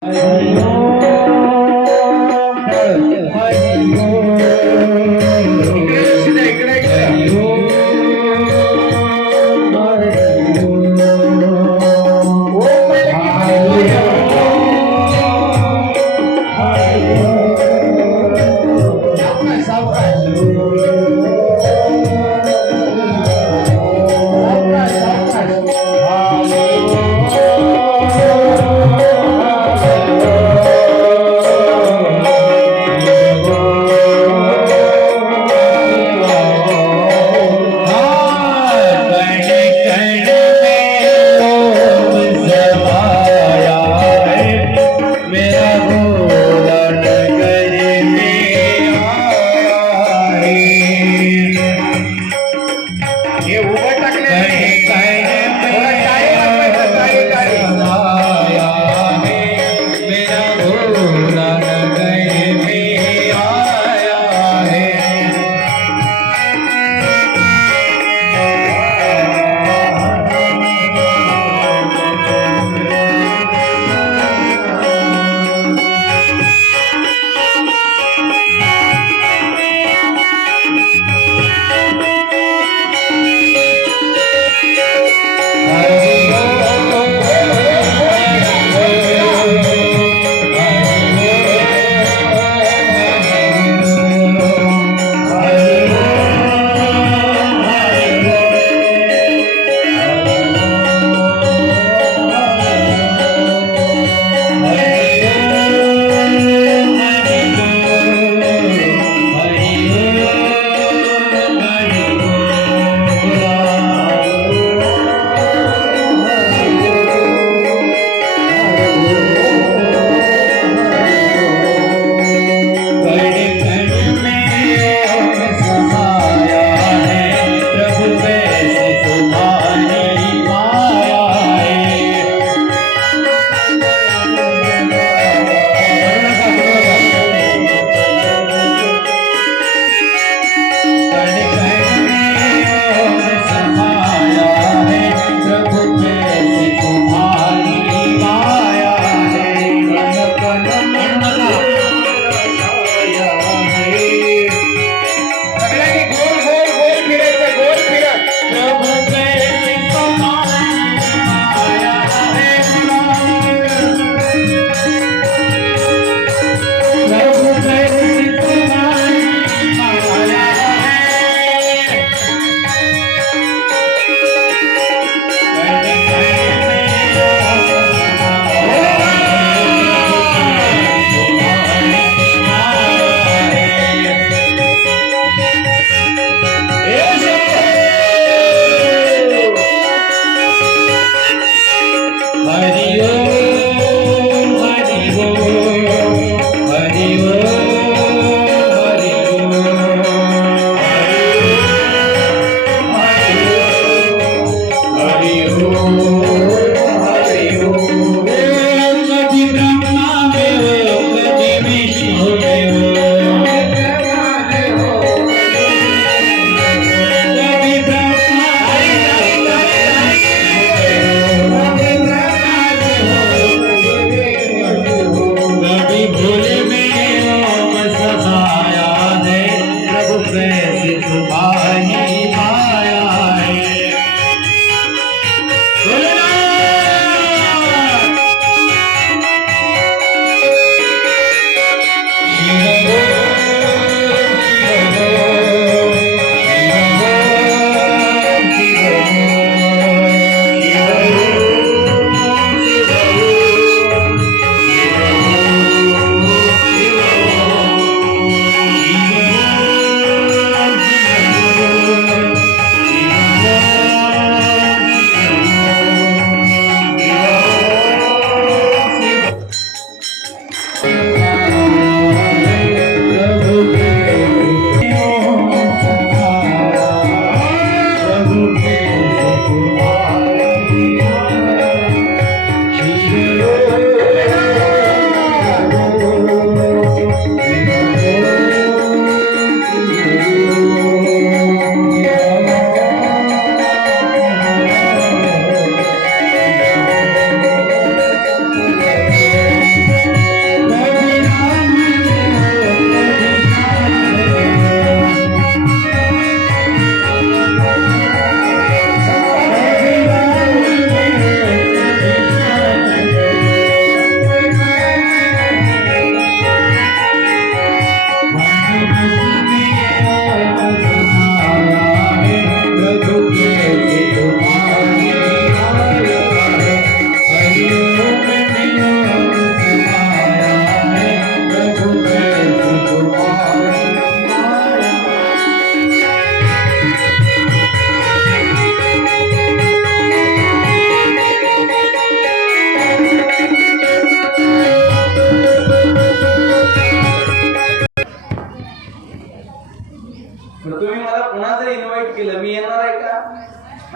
Oh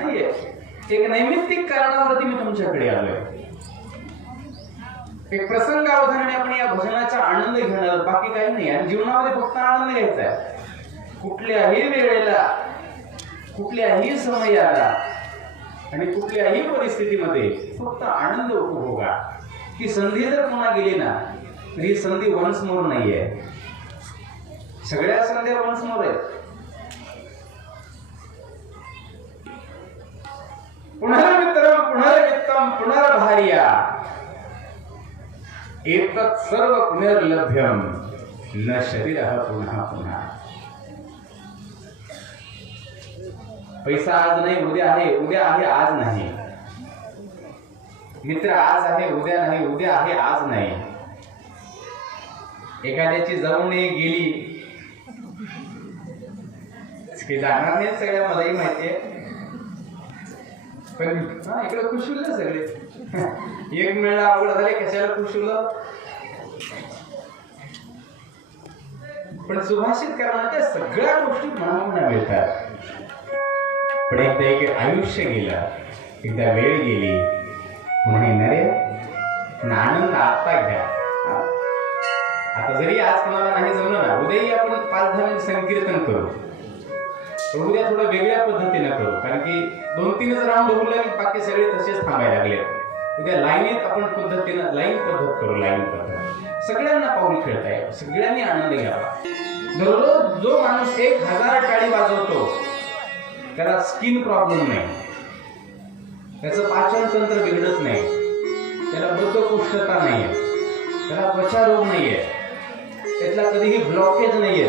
नाहीये. एक नैमित्तिक कारणावरती मी तुमच्याकडे आलोय. एक प्रसंगावधानाने आपण या भजनाचा आनंद घेणार, बाकी काही नाही. आणि जीवनामध्ये फक्त आनंद घ्यायचा आहे. कुठल्याही वेळेला, कुठल्याही समयाला आणि कुठल्याही परिस्थितीमध्ये फक्त आनंद उपभोगा. ही संधी जर पुन्हा गेली ना तर ही संधी वन्स मोर नाहीये. सगळ्या संध्या वन्स मोर आहेत. पुनर्मित्रम पुनर्वित्तम पुनर्भार्या एतत् सर्व पुनर्लभ्यम न शरीरः पुन्हा पुन्हा. पैसा आज नाही उद्या आहे, उद्या आहे आज नाही. मित्र आज आहे उद्या नाही, उद्या आहे आज नाही. एखाद्याची जाऊन गेली की जाणार नाही सगळ्या, मलाही माहितीये. पण इकडे खुश होईल ना सगळे. एक मिळणं अवघड झाले, कशाला खुश होलं. पण सुभाषित करा त्या सगळ्या गोष्टी मनाला मिळतात. पण एकदा एक आयुष्य गेलं, एकदा वेळ गेली, पुन्हा येणारे आनंद आता घ्या. आता जरी आज कोणाला नाही जमलं ना, उद्याही आपण 5-10 मिनिट संकीर्तन करू. पण उद्या थोडं वेगळ्या पद्धतीने करू, कारण की 2-3च राऊंड होऊ लागले, बाकी सगळे तसेच थांबायला लागले. उद्या लाईनीत आपण पद्धतीनं लाईन पद्धत करू. लाईन पद्धत सगळ्यांना पाऊल खेळता येईल, सगळ्यांनी आनंद घ्यावा. दररोज जो माणूस 1000 टाळी वाजवतो त्याला स्किन प्रॉब्लेम नाही, त्याचं पाचन तंत्र बिघडत नाही, त्याला बद्धकोष्ठता नाहीये, त्याला त्वचा रोग नाहीये, त्याला कधीही ब्लॉकेज नाहीये,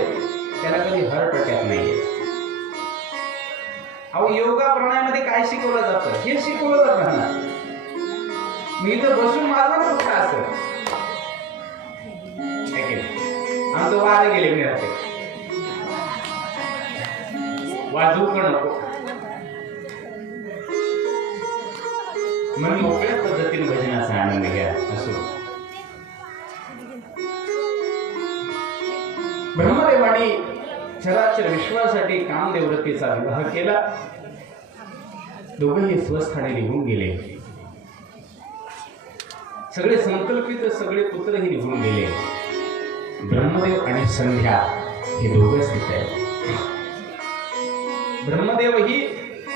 त्याला कधी हार्ट अटॅक नाहीये. अहो योगा प्राणायामध्ये काय शिकवलं जातं हे शिकवलं जातं ना. मी इथं बसून माझा फक्त असं आमचं वारे गेले मी राहते वाजवू का नको. मन मोकळ्या पद्धतीने भजनाचा आनंद घ्या. असो ब्रह्मदेवाने चराचर विश्वासाठी कामदेवरतीचा विवाह केला. दोघेही स्वस्थानी निघून गेले. सगळे संकल्पित सगळे पुत्रही निघून गेले. ब्रह्मदेव आणि संध्या हे दोघेच तिथे आहेत. ब्रह्मदेव ही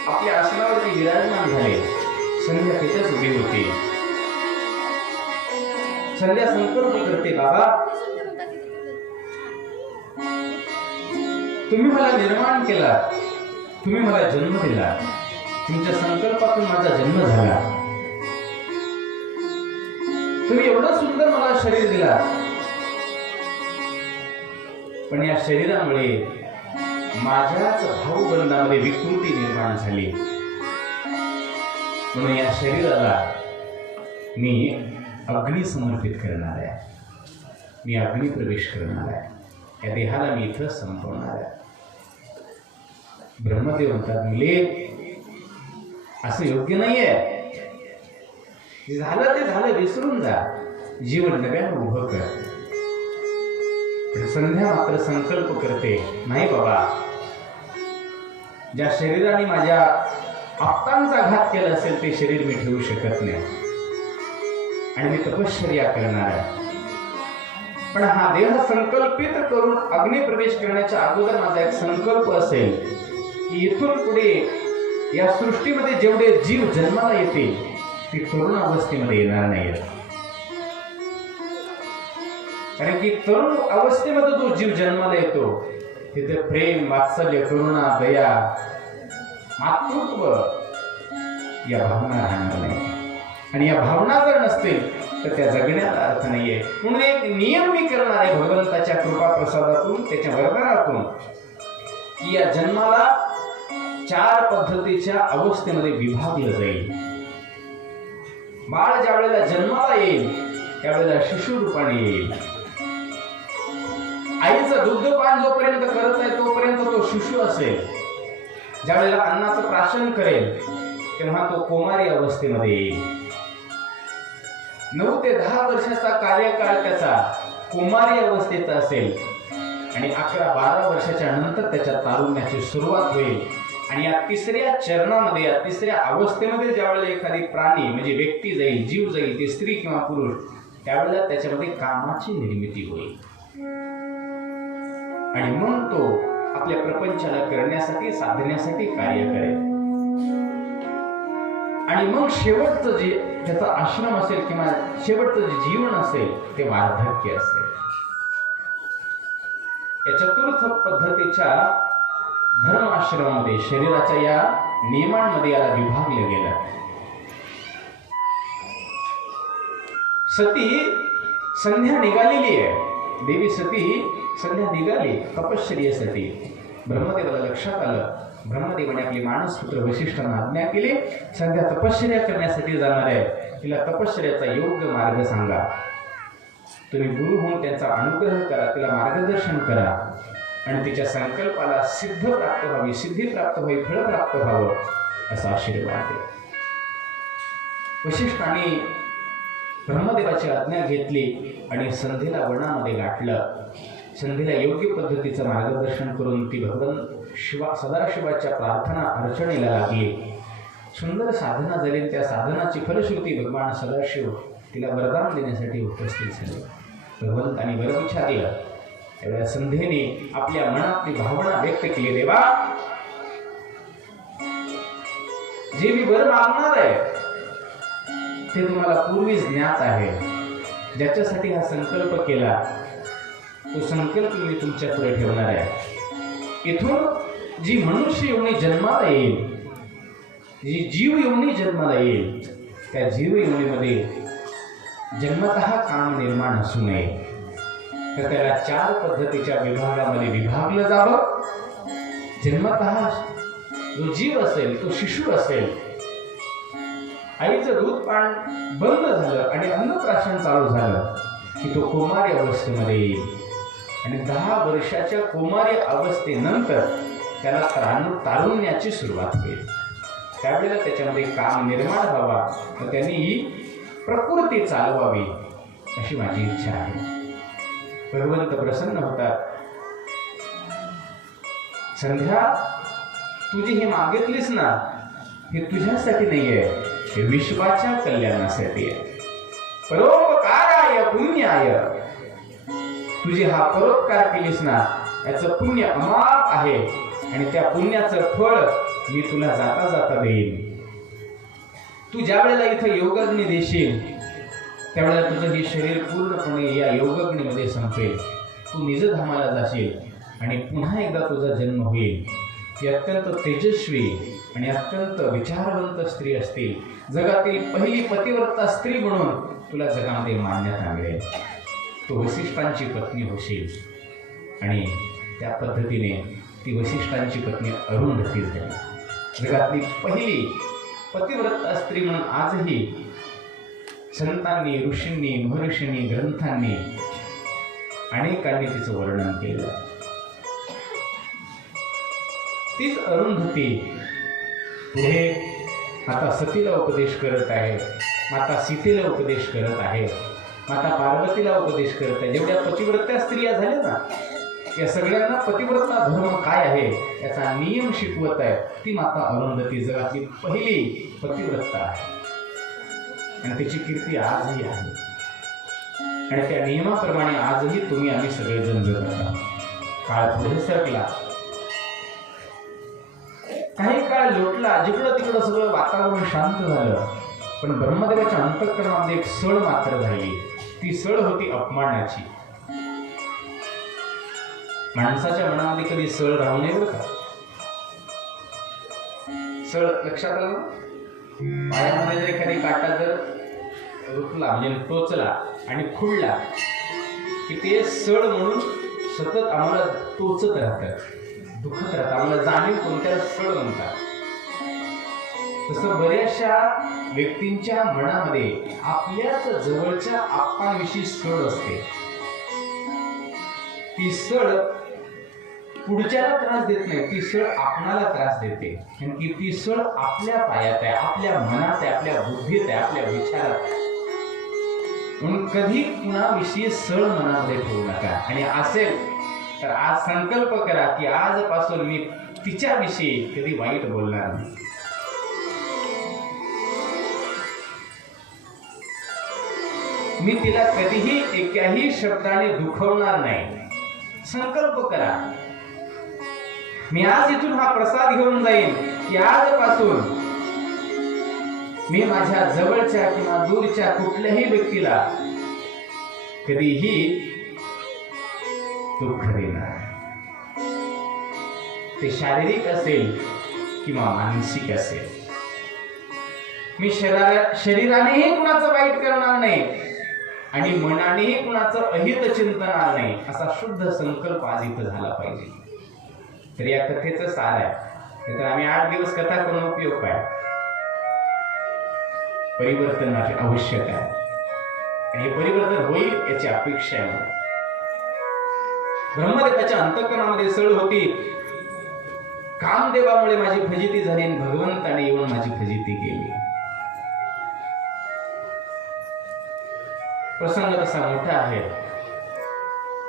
आपल्या आसनावरती विराजमान झाले. संध्या तिथेच उभी होती. संध्या संकल्प करते, बाबा तुम्ही मला निर्माण केला, तुम्ही मला जन्म दिला, तुमच्या संकल्पातून माझा जन्म झाला, तुम्ही एवढं सुंदर मला शरीर दिला, पण या शरीरामुळे माझ्याच भाऊबंधामध्ये विकृती निर्माण झाली. म्हणून या शरीराला मी अग्नी समर्पित करणार आहे, मी अग्नी प्रवेश करणार आहे, या देहाला मी इथं संपवणार आहे. ब्रह्मदेव म्हणतात, मुले असं योग्य नाहीये. झालं ते झालं, विसरून जा, जीवन नव्यानं उभं कर. पण संध्या मात्र संकल्प करते, नाही बाबा, ज्या शरीराने माझ्या आप्तांचा घात केला असेल ते शरीर मी ठेवू शकत नाही आणि मी तपश्चर्या करणार आहे. पण हा देह संकल्पित करून अग्निप्रवेश करण्याच्या अगोदर माझा एक संकल्प असेल की इथून पुढे या सृष्टीमध्ये जेवढे जीव जन्माला येतील ते तरुण अवस्थेमध्ये येणार नाहीत. कारण की तरुण अवस्थेमध्ये जो जीव जन्माला येतो तिथे प्रेम, वात्सल्य, करुणा, दया, मातृत्व या भावना राहणार नाही. आणि या भावना जर नसतील तर त्या जगण्याचा अर्थ नाहीये. म्हणून एक नियम मी करणार आहे भगवंताच्या कृपा प्रसादातून, त्याच्या वरदानातून, की या जन्माला 4 पद्धतीच्या अवस्थेमध्ये विभागलं जाईल. बाळ ज्या वेळेला जन्माला येईल त्यावेळेला शिशु रूपाने येईल. आईचं दुग्धपान जोपर्यंत करत आहे तोपर्यंत तो शिशु असेल. ज्या वेळेला अन्नाचं प्राशन करेल तेव्हा तो कुमारी अवस्थेमध्ये येईल. 9 ते 10 वर्षाचा कार्यकाळ त्याचा कुमारी अवस्थेचा असेल आणि 11-12 वर्षाच्या नंतर त्याच्या तारुण्याची सुरुवात होईल. आणि या तिसऱ्या चरणामध्ये, या तिसऱ्या अवस्थेमध्ये ज्यावेळेला एखादी प्राणी म्हणजे व्यक्ती जाईल, जीव जाईल, ते स्त्री किंवा पुरुष, त्यावेळेला त्याच्यामध्ये कामाची निर्मिती होईल आणि मग तो आपल्या प्रपंचाला करण्यासाठी, साधण्यासाठी कार्य करेल. आणि मग शेवटचं जे त्याचा आश्रम असेल किंवा शेवटचं जे जीवन असेल ते वार्धक्य असेल. या चतुर्थ पद्धतीच्या धर्म आश्रमामध्ये शरीराच्या या नियमांमध्ये याला विभागलं गेलं. सती संध्या निघालेली आहे. देवी सती संध्या निघाली तपश्चर्येसाठी. ब्रह्मदेवाला लक्षात आलं. ब्रह्मदेवाने आपली मानसपुत्र वशिष्ठांना आज्ञा केली, संध्या तपश्चर्या करण्यासाठी जाणार आहे, तिला तपश्चर्याचा योग्य मार्ग सांगा. तुम्ही गुरु होऊन त्यांचा अनुग्रह करा, तिला मार्गदर्शन करा आणि तिच्या संकल्पाला सिद्ध प्राप्त व्हावी, सिद्धी प्राप्त व्हावी, फळ प्राप्त व्हावं असा आशीर्वाद द्या. वशिष्ठांनी ब्रह्मदेवाची आज्ञा घेतली आणि संध्येला वनामध्ये गाठलं. संध्येला योग्य पद्धतीचं मार्गदर्शन करून ती भगवान सदाशिवाच्या प्रार्थना अर्चनेला लागली. सुंदर साधना झाली. त्या साधनाची फलश्रुती भगवान सदाशिव तिला वरदान देण्यासाठी उपस्थित झाले. भगवंतांनी वर विचारलं. त्यावेळेला संध्येने आपल्या मनातली भावना व्यक्त केली, देवा, जे मी वर मागणार आहे ते तुम्हाला पूर्वीच ज्ञात आहे. ज्याच्यासाठी हा संकल्प केला तो संकल्प मी तुमच्या पुढे ठेवणार आहे. इथून जी मनुष्य योनी जन्माला येईल, जी जीव योनी जन्माला येईल, त्या जीव योनीमध्ये जन्मतः काम निर्माण असू नये, तर त्याला 4 पद्धतीच्या विभागामध्ये विभागलं जावं. जन्मतः जो जीव असेल, तो शिशु असेल, आईचं दूध पान बंद झालं आणि अन्नप्राशन चालू झालं की तो कौमार्य अवस्थेमध्ये येईल आणि 10 वर्षाच्या कौमार्य अवस्थेनंतर त्याला तारुण्याची सुरुवात होईल. त्यावेळेला त्याच्यामध्ये काम निर्माण व्हावा व त्यांनी ही प्रकृती चालवावी अशी माझी इच्छा आहे. भगवंत प्रसन्न होतात. संध्या, तुझी हे मागितलीस ना, हे तुझ्यासाठी नाहीये, हे विश्वाच्या कल्याणासाठी आहे. परोपकाराय पुण्याय, तुझी हा परोपकार केलीस ना, याचं पुण्य अमाप आहे आणि त्या पुण्याचं फळ मी तुला जाता जाता देईन. तू ज्या वेळेला इथं योगाग्नी देशील त्यावेळेला तुझं हे शरीर पूर्णपणे या योगाग्नीमध्ये संपेल. तू निजधामाला जाशील आणि पुन्हा एकदा तुझा जन्म होईल. ती अत्यंत तेजस्वी आणि अत्यंत विचारवंत स्त्री असतील. जगातील पहिली पतिव्रता स्त्री म्हणून तुला जगामध्ये मान्यता मिळेल. तू वसिष्ठांची पत्नी होशील आणि त्या पद्धतीने ती वसिष्ठांची पत्नी अरुंधती झाली. जगातली पहिली पतिव्रता स्त्री म्हणून आजही संतांनी, ऋषींनी, महर्षींनी, ग्रंथांनी अनेकांनी तिचं वर्णन केलं. तीच अरुंधती पुढे आता सतीला उपदेश करत आहे, माता सीतेला उपदेश करत आहे, माता पार्वतीला उपदेश करत आहे. जेवढ्या पतिव्रत्या स्त्रिया झाल्या ना, या सगळ्यांना पतिव्रता धर्म काय आहे याचा नियम शिकवत आहे ती माता अरुंधती. जगातली पहिली पतिव्रता आहे आणि तिची कीर्ती आजही आहे आणि त्या नियमाप्रमाणे आजही तुम्ही आम्ही सगळेजण जगत आहोत. काळ पुढे सरकला, काही काळ लोटला, जिकडं तिकडं सगळं वातावरण शांत झालं, पण ब्रह्मदेवाच्या अंतःकरणामध्ये एक सळ मात्र झाली. ती सळ होती अपमानाची. माणसाच्या मनामध्ये कधी सळ राहू नये बरं का. सळ लक्षात आलं ना, पायामध्ये जर एखादी काटा जर रुतला म्हणजे टोचला आणि खुडला की ते सळ म्हणून सतत आम्हाला टोचत राहतात, दुखत राहतात, आम्हाला जाणीव कोणत्या सळ म्हणतात. तसं बऱ्याचशा व्यक्तींच्या मनामध्ये आपल्याच जवळच्या आप्पांविषयी सळ असते. ती सळ पुढच्याला त्रास देत नाही, ती सळ आपणाला त्रास देते. कारण ती सळ आपल्या पायात आहे, आपल्या मनात आहे, आपल्या बुद्धीत आहे, आपल्या विचारात आहे. म्हणून कधी कुणाविषयी सळ मनामध्ये ठेवू नका. आणि असेल तर आज संकल्प करा की आजपासून मी तिच्याविषयी कधी वाईट बोलणार नाही. मी तिला कधीही एकाही शब्दाने दुखवणार नाही. संकल्प करा, मी आज इथून हा प्रसाद घेऊन जाईन की आजपासून मी माझ्या जवळच्या किंवा दूरच्या कुठल्याही व्यक्तीला कधीही दुःख देणार. ते शारीरिक असेल किंवा मानसिक असेल. मी शरीरानेही कुणाचं वाईट करणार नाही आणि मनानेही कुणाचं अहित चिंतणार नाही. असा शुद्ध संकल्प आज इथं झाला पाहिजे. तर या कथेचं सार आहे. तर आम्ही 8 दिवस कथा करून उपयोग काय? परिवर्तन आवश्यक आहे आणि हे परिवर्तन होईल याची अपेक्षा आहे. ब्रह्मदेवाच्या अंतःकरणामध्ये सळ होती. कामदेवामुळे माझी फजिती झाली आणि भगवंताने येऊन माझी फजिती केली. प्रसंग तसा मोठा आहे.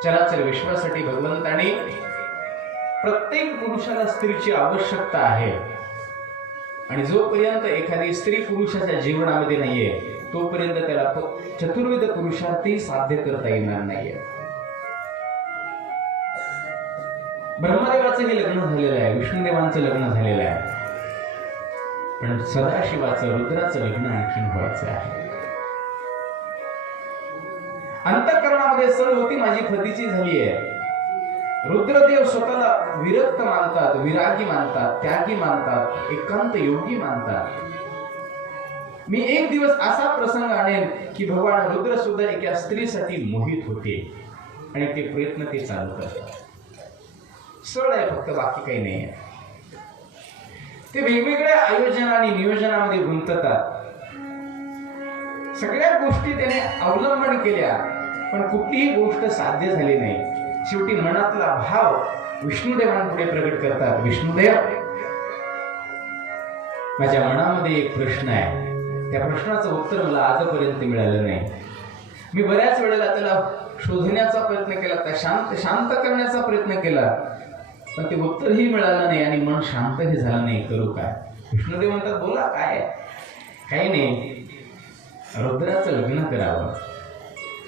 चराचर विश्वासाठी भगवंताने प्रत्येक पुरुषाला स्त्रीची आवश्यकता आहे आणि जोपर्यंत एखादी स्त्री पुरुषाच्या जीवनामध्ये नाहीये तोपर्यंत त्याला चतुर्विध पुरुषार्थी साध्य करता येणार नाहीये. ब्रह्मदेवाचं हे लग्न झालेलं आहे, विष्णुदेवांचं लग्न झालेलं आहे, पण सदाशिवाचं रुद्राचं लग्न आणखीन व्हायचं आहे. अंतःकरणामध्ये सळ होती, माझी फजिती झाली आहे. रुद्रदेव स्वतःला विरक्त मानतात, विरागी मानतात, त्यागी मानतात, एकांत योगी मानतात. मी एक दिवस असा प्रसंग आणेन की भगवान रुद्र सुद्धा एका स्त्रीसाठी मोहित होते आणि ते प्रयत्न ते चालू करतात. सळ आहे फक्त, बाकी काही नाही आहे. ते वेगवेगळ्या आयोजन आणि नियोजनामध्ये गुंततात. सगळ्या गोष्टी त्याने अवलंबन केल्या पण कुठलीही गोष्ट साध्य झाली नाही. शेवटी मनातला भाव विष्णुदेवांपुढे प्रकट करतात. विष्णुदेव, माझ्या मनामध्ये एक प्रश्न आहे, त्या प्रश्नाचं उत्तर मला आजपर्यंत मिळालं नाही. मी बऱ्याच वेळेला त्याला शोधण्याचा प्रयत्न केला, त्या शांत करण्याचा प्रयत्न केला, पण ते उत्तरही मिळालं नाही आणि मन शांतही झालं नाही. करू काय? विष्णुदेव म्हणतात, बोला काय? काही नाही, रुद्राचं लग्न करावं,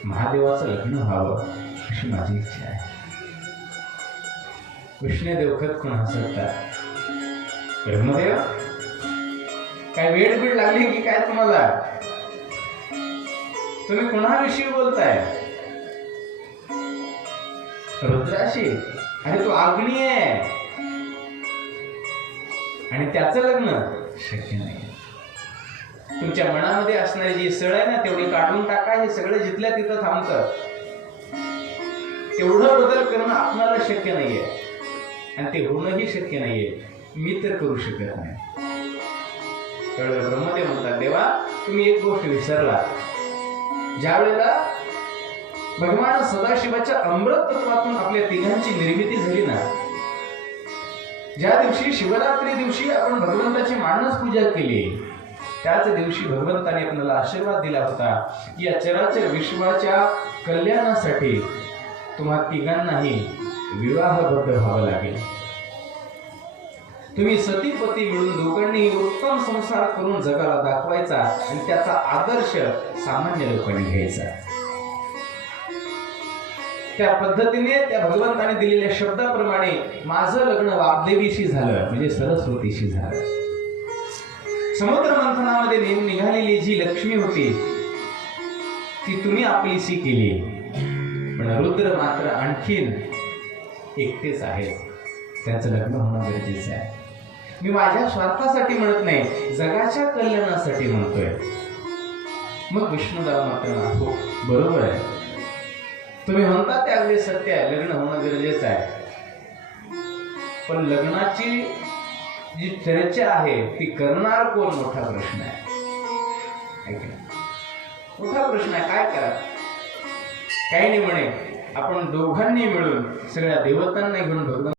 महादेवाचं लग्न व्हावं अशी माझी इच्छा आहे. विष्णुदेव खतखून हसतात. ब्रह्मदेव, काय वेळ बीड लागली की काय तुम्हाला? तुम्ही कोणाविषयी बोलताय? रुद्राशी? अरे तो अग्नी आहे आणि त्याचं लग्न शक्य नाही. तुमच्या मनामध्ये असणारी जी सळ आहे ना तेवढी काढून टाका. हे सगळं जिथल्या तिथं थांबतं. तेवढं बदल करणं आपल्याला शक्य नाहीये आणि ते होणंही शक्य नाहीये. मी तर करू शकत नाही. त्यावेळेला ब्रह्मदेव म्हणतात, देवा तुम्ही एक गोष्ट विसरला. ज्या वेळेला भगवान सदाशिवाच्या अमृत तत्वातून आपल्या तिघांची निर्मिती झाली ना, ज्या दिवशी शिवरात्री दिवशी आपण भगवंताची मानस पूजा केली, त्याच दिवशी भगवंताने आपल्याला आशीर्वाद दिला होता की या चराचर विश्वाच्या कल्याणासाठी तुम्हा तिघांनाही विवाहबद्ध व्हावं लागेल. तुम्ही सतीपती मिळून दोघांनी उत्तम संसार करून जगाला दाखवायचा आणि त्याचा आदर्श सामान्य लोकांनी घ्यायचा. त्या पद्धतीने त्या भगवंताने दिलेल्या शब्दाप्रमाणे माझं लग्न वाग्देवीशी झालं, म्हणजे सरस्वतीशी झालं. समुद्र मंथनामध्ये निघालेली जी लक्ष्मी होती ती तुम्ही आपलीशी केली, पण रुद्र मात्र आणखीन एकटेच आहेत. त्यांचं लग्न होणं गरजेचं आहे. मी माझ्या स्वार्थासाठी म्हणत नाही, जगाच्या कल्याणासाठी म्हणतोय. मग विष्णुदेव मात्र हो बरोबर आहे, तुम्ही म्हणता ते अगदी सत्य आहे, लग्न होणं गरजेचं आहे. पण लग्नाची जी चर्चा आहे ती करणार कोण मोठा प्रश्न आहे. मोठा प्रश्न आहे. काय करा? काही नाही म्हणे, आपण दोघांनी मिळून सगळ्या देवतांना घेऊन भगवान